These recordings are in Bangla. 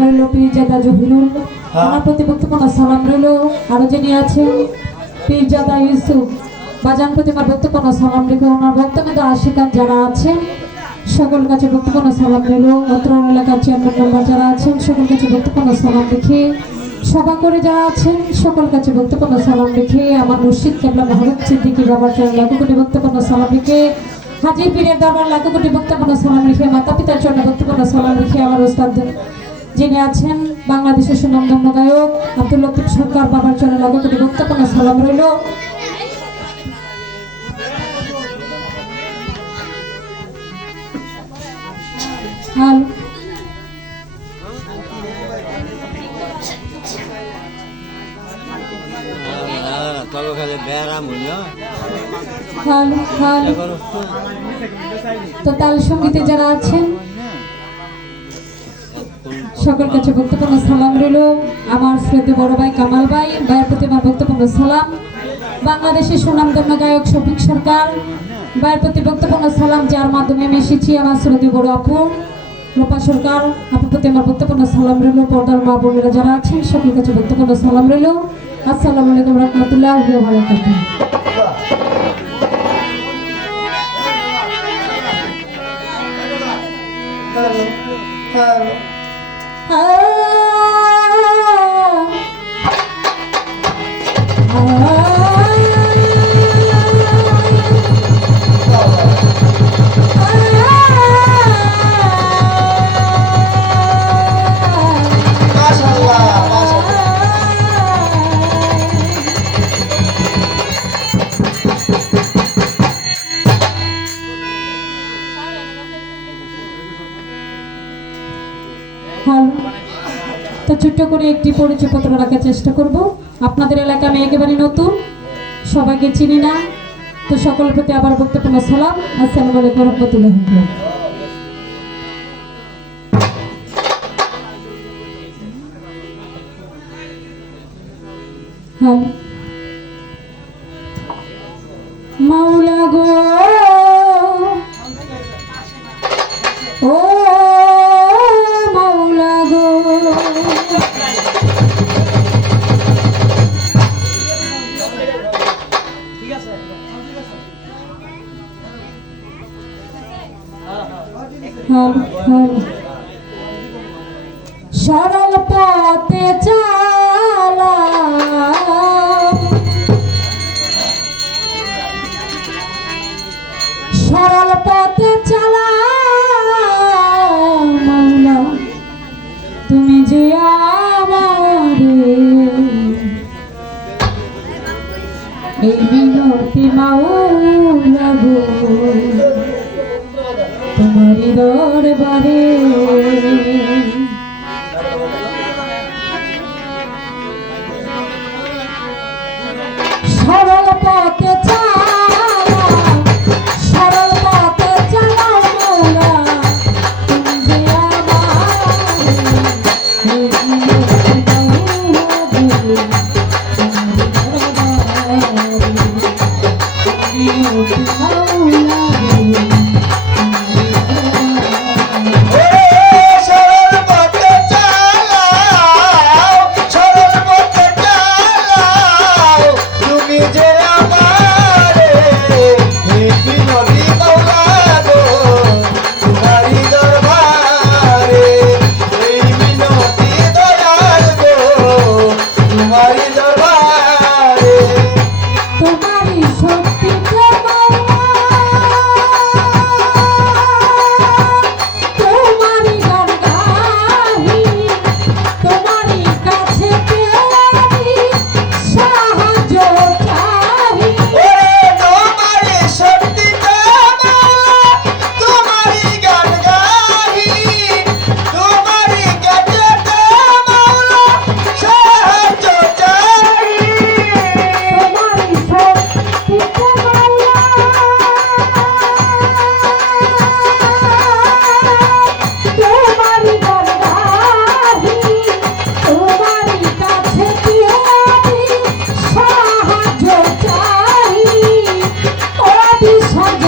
রইল পীরজাদা জহিরুল। ওনার প্রতি বক্তব্য সালাম রইল। আরও যিনি আছেন পীরজাদা ইউসুফ বাজান প্রতিমার বক্তব্য সালাম রেখে ওনার বক্তব্য আশিকান যারা আছেন সকল কাছে বক্তব্য সালাম রইল। অত্র এলাকার চেয়ারম্যান মেম্বার যারা আছেন সকল কাছে বক্তব্য সালাম রেখে সভা করে যারা আছেন সকল কাছে বক্তব্য সালাম রেখে আমার মুর্শিদ কেবলা মাহরুব সিদ্দিকী বাবার চরণ লাখো কোটি বক্তব্য সালাম রেখে হাজির পীরের দরবার লাখো কোটি বক্তব্য সালাম রেখে মাতা পিতার চরণে বক্তব্য সালাম রেখে আমার ওস্তাদ যিনি আছেন বাংলাদেশের সুনামধন্য গায়ক আব্দুল লতিফ সরকার বাবার লাখো কোটি বক্তব্য সালাম রইল। তো তাল সঙ্গীতে যারা আছেন সকল কাছে বক্তব্য সালাম রইল। আমার শ্রদ্ধে বড় ভাই কামাল ভাই, ভাইয়ের প্রতি আমার বক্তব্য সালাম। বাংলাদেশের সুনামধন্য গায়ক শফিক সরকার, ভাইয়ের প্রতি বক্তব্য সালাম, যার মাধ্যমে আমি এসেছি আমার শ্রদ্ধে বড় আপু, রূপা সরকার। আপুর প্রতি আমার বক্তব্য সালাম রইল। পর্দার মা বোনেরা যারা আছেন সকল কাছে বক্তব্য সালাম রইল। আসসালামু আলাইকুম রহমতুল্লাহ বারাকাতুহ। Oh. পরিচয় পত্র রাখার চেষ্টা করব। আপনাদের এলাকা আমি একেবারে নতুন, সবাইকে চিনি না। তো সকলের প্রতি আবার বক্তব্য সালাম। আসসালামু আলাইকুম রহমতুল্লাহ। হ্যালো মাওলা গো। ও সরল পথে চালা। সরল পথে চালা। তুমি যে আমারে এই বিনতি মাওলা। happy, happy.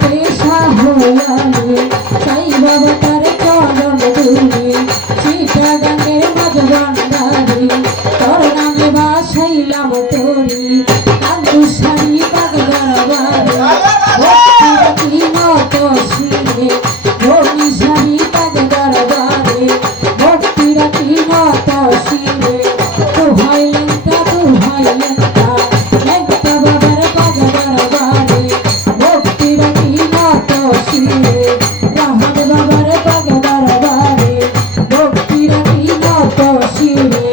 পেশা হলাম সাই বাবা Brasil.